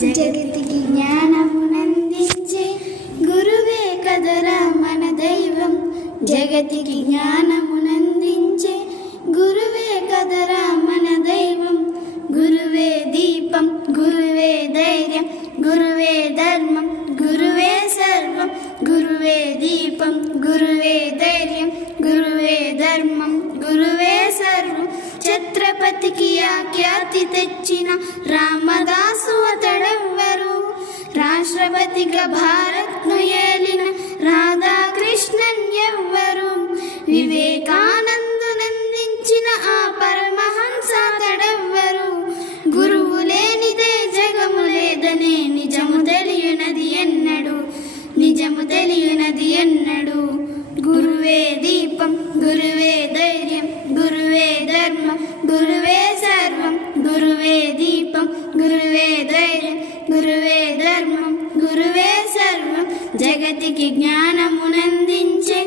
జగతికి జ్ఞానమునందించే గురువే కదరా మన దైవం. జగతికి జ్ఞానమునందించే గురువే కదరా మన దైవం. గురువే దీపం, గురువే ధైర్యం, గురువే ధర్మం, గురువే సర్వం. గురువే దీపం, గురువే ధైర్యం, గురువే ధర్మం, గురువే సర్వం. ఛత్రపతికి ఆఖ్యాతి తెచ్చిన రామదాసు అతడెవ్వరు. రాష్ట్రపతిగా భారత్ను ఏలిన రాధాకృష్ణన్ ఎవ్వరు. వివేకానందునందించిన ఆ పరమహంస అతడెవ్వరు. గురువు లేనిదే జగము లేదనే నిజము తెలియనది ఎన్నడు, నిజము తెలియనది ఎన్నడు. గురువే దీపం, గురువే ధైర్యం, గురువే ధర్మం, గురువే సర్వం. గురువే దీపం, గురువే ధైర్యం, గురువే ధర్మం, గురువే సర్వం. జగతికి జ్ఞానమునందించే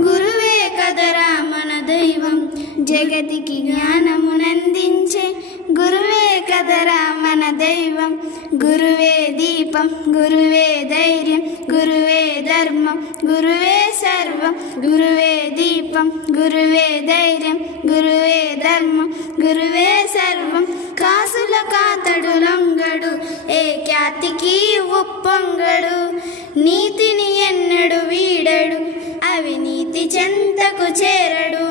గురువే కదరా మన దైవం. జగతికి జ్ఞానమునందించే గురువే కదరా మన దైవం. గురువే దీపం, గురువే ధైర్యం, గురువే ధర్మం, గురువే సర్వం. గురువే దీపం, గురువే ధైర్యం, గురువే ధర్మం, గురువే సర్వం. కాసుల కాతడు లొంగడు, ఏ ఖ్యాతికి ఉప్పొంగడు. నీతిని ఎన్నడు వీడడు, అవినీతి చెంతకు చేరడు.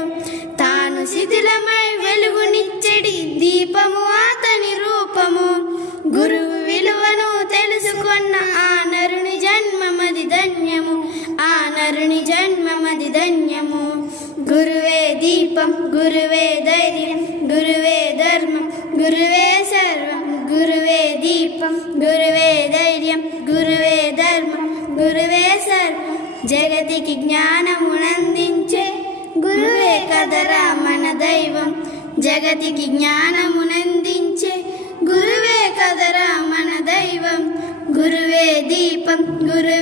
తాను శిథిలమై వెలుగునిచ్చడి దీపము అతని రూపము. గురువు విలువను తెలుసుకున్న ఆ నరుని జన్మమది ధన్యము, ఆ నరుని జన్మమది ధన్యము. గురువే దీపం, గురువే ధైర్యం, గురువే ధర్మం, గురువే సర్వం. గురువే దీపం, గురువే ధైర్యం, గురువే ధర్మం, గురువే సర్వం. జగతికి జ్ఞానమునందించే గురువే కదరా మన దైవం. జగతికి జ్ఞానమునందించే గురువే కదరా మన దైవం. గురువే దీపం, గురువే